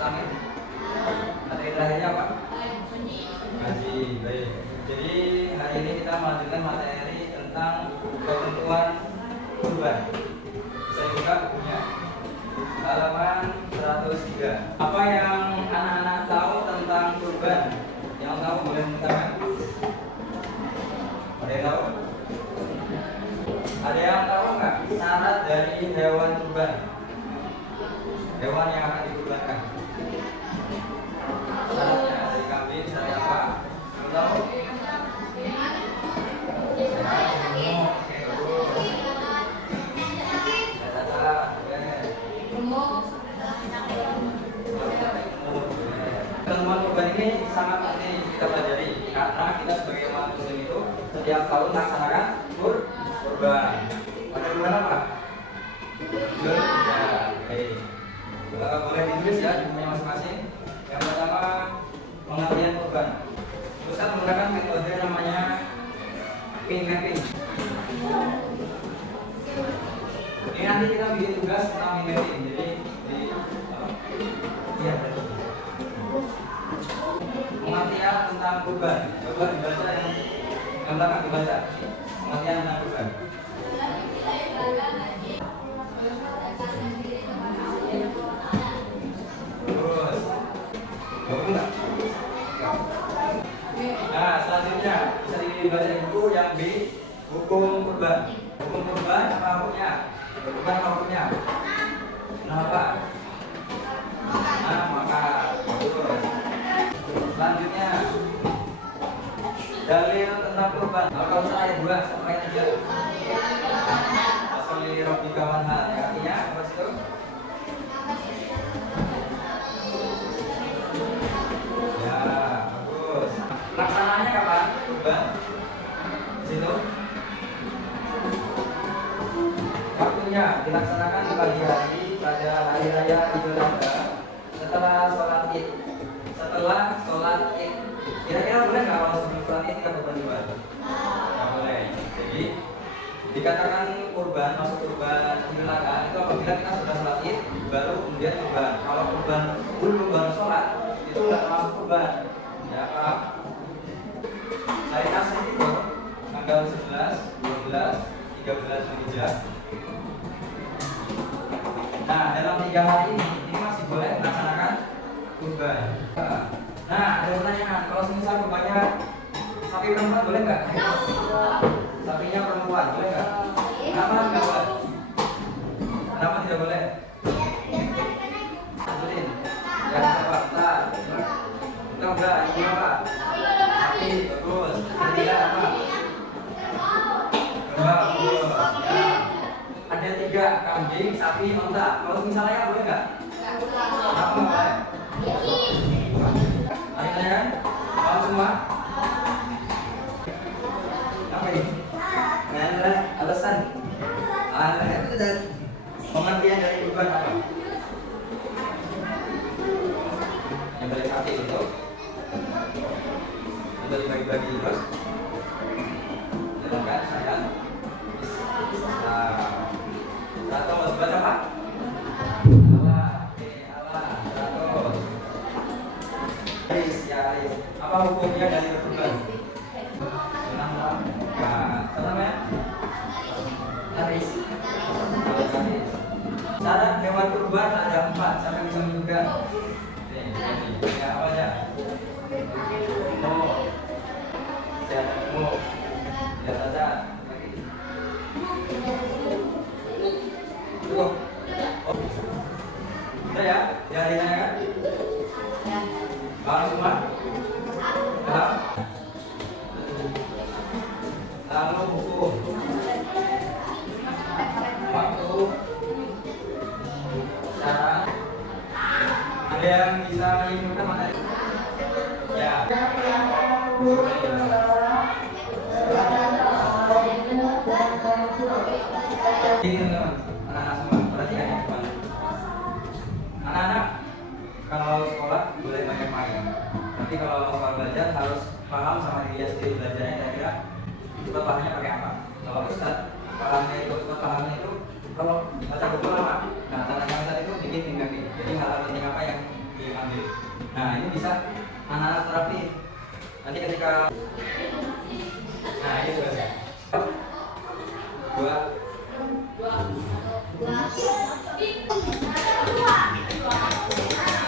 Amin. Materi terakhirnya apa? Ngaji. Baik. Jadi hari ini kita melanjutkan materi tentang ketentuan kurban. Bisa dibuka bukunya. Halaman 103. Apa yang anak-anak tahu tentang kurban? Yang tahu boleh mengatakan? Ada yang tahu? Ada yang tahu nggak syarat dari hewan kurban? Hewan yang akan dikurbankan. Syaratnya dari kambing, syarat apa? Belum tahu? Ketentuan kurban ini sangat penting kita pelajari karena kita sebagai umat muslim itu setiap tahun melaksanakan kurban. Ada kurban apa? Boleh ditulis ya di bukunya masing-masing. Yang pertama pengertian kurban. Ustaz menggunakan metode namanya pin mapping. Ini nanti kita bikin tugas tentang pin mapping. Jadi pengertian tentang kurban. Coba dibaca yang belakang dibaca. Pengertian tentang kurban. Terus, enggak? Nah, selanjutnya bisa dibaca di buku yang B, hukum kurban. Hukum kurban apa hukumnya? Kurban apa hukumnya? Kenapa? Nah, maka terus. Selanjutnya dalil tentang kurban. Kalau ayat 2 sampai 3. Asli rabbika wanhar. Artinya apa itu? Ya, bagus. Laksanaannya kapan? Kurban. Situ. Waktunya dilaksanakan di pagi hari pada hari raya Idul Adha setelah sholat Id. Setelah sholat Id. Kira-kira boleh nggak kalau sebelum sholat Id kita kurban? Nggak boleh. Jadi dikatakan kurban, masuk kurban Idul Adha itu apabila kita sudah sholat Id baru kemudian kurban. Kalau kurban belum baru sholat itu nggak termasuk kurban. Ya Pak. Hari asli itu tanggal 11, 12, 13 Zulhijjah. Nah, dalam 3 hari ini masih boleh melaksanakan kurban. Nah, ada pertanyaan, kalau misal kurbannya sapi perempuan boleh nggak? Sapinya perempuan boleh nggak? Kenapa nggak boleh? Kenapa tidak boleh? Sebutin. Ya, apa? Kita udah, ini apa? Sapi, bagus. Tidak apa? Bagus. Ada 3, kambing, sapi, unta. Kalau misalnya boleh nggak? Kenapa nggak boleh? Ada kan? Tahu semua? Apa ini? Nggak ada alasan. Pengertian dari kurban apa? Yang dari sapi itu dibagi-bagi terus. Jalankan saya. Atau baca apa? Apa hukumnya dari kurban? Senang. Apa namanya? Haris. Syarat hewan kurban ada 4. Siapa bisa menunjukkan? Ya apa aja? Ya saja. Cukup. Udah ya? Dari saya kan? Kalau semua? Paham? Lalu hukum. Waktu. Syarat. Ada yang bisa menunjukkan mana? Ya. Ini anak-anak semua perhatikan ya teman. Anak-anak kalau sekolah boleh banyak main, tapi kalau soal belajar harus paham sama diri sendiri belajarnya kira-kira cepat pahamnya pakai apa. Kalau Ustaz pahamnya itu cepat pahamnya itu kalau baca buku lama. Nah, tantangan Ustaz itu bikin tinggal. Jadi hal-hal penting apa yang Nah, ini bisa anak-anak terapin. Nanti ketika ini tugasnya. Dua.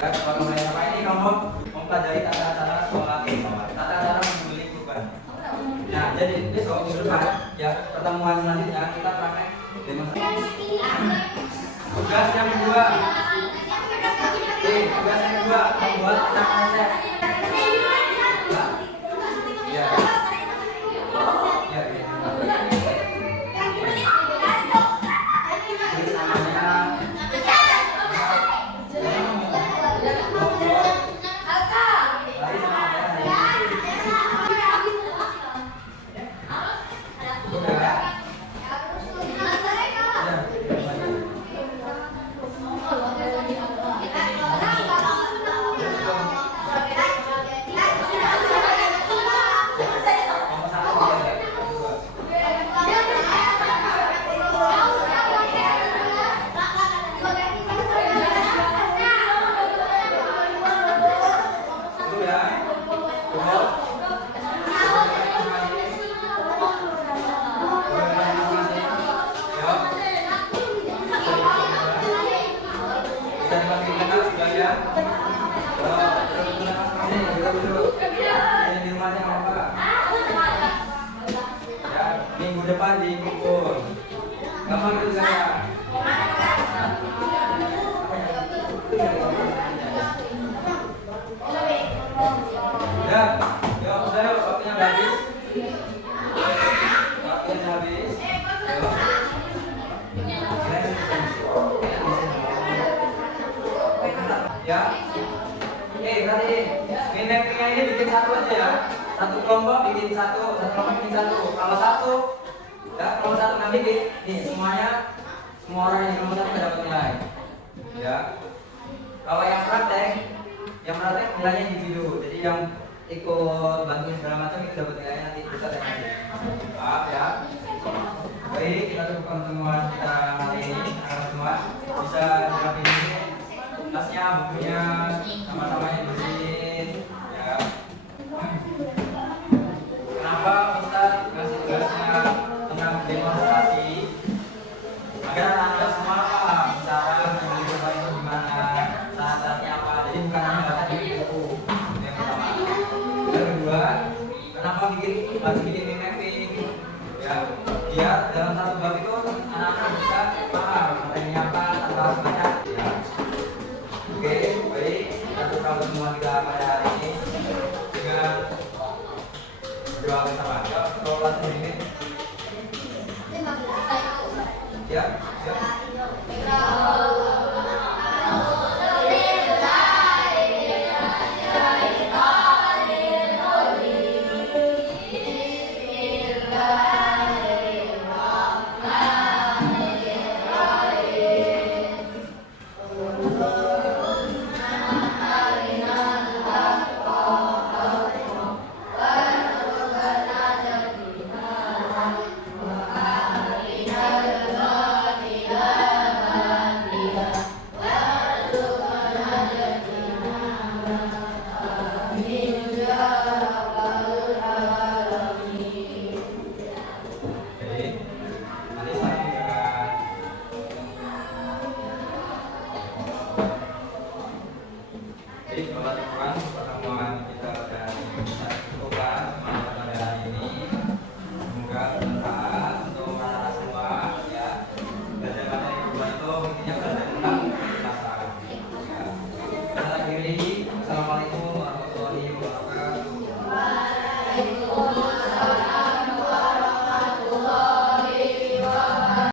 Kalau mulai sama ini kamu mempelajari tata cara sholat, tata cara menyembelih kurban. Nah, jadi besok minggu depan ya pertemuan selanjutnya kita praktek demonstrasi. Tugas yang kedua. Tugas yang kedua membuat peta konsep. Ya. Minggu depan dikumpul. Gampang gitu kan ya? Ya, yuk, udah yuk, waktunya udah habis. Waktunya habis. Ya. Berarti mimiknya ini bikin satu aja ya. Satu kelompok bikin satu kelompok bikin satu. Kalau satu nanti nih semuanya, semua orang yang di kelompok satu dapat nilai. Ya. Kalau yang praktek nilainya individu. Jadi yang ikut bantuin segala macam itu dapat nilainya nanti pusat yang nanti. Maaf ya. Baik, kita cukupkan pertemuan kita kali ini. Semua bisa dirapiin ini. Tasnya, bukunya, sama-sama yang bersihin. Ya. Kenapa Ustaz ngasih tugasnya tentang demonstrasi? Agar anak-anak semua paham cara menyembelih kurban itu gimana, syarat-syaratnya apa. Jadi bukan hanya baca di buku. Yang pertama. Yang kedua, kenapa bikin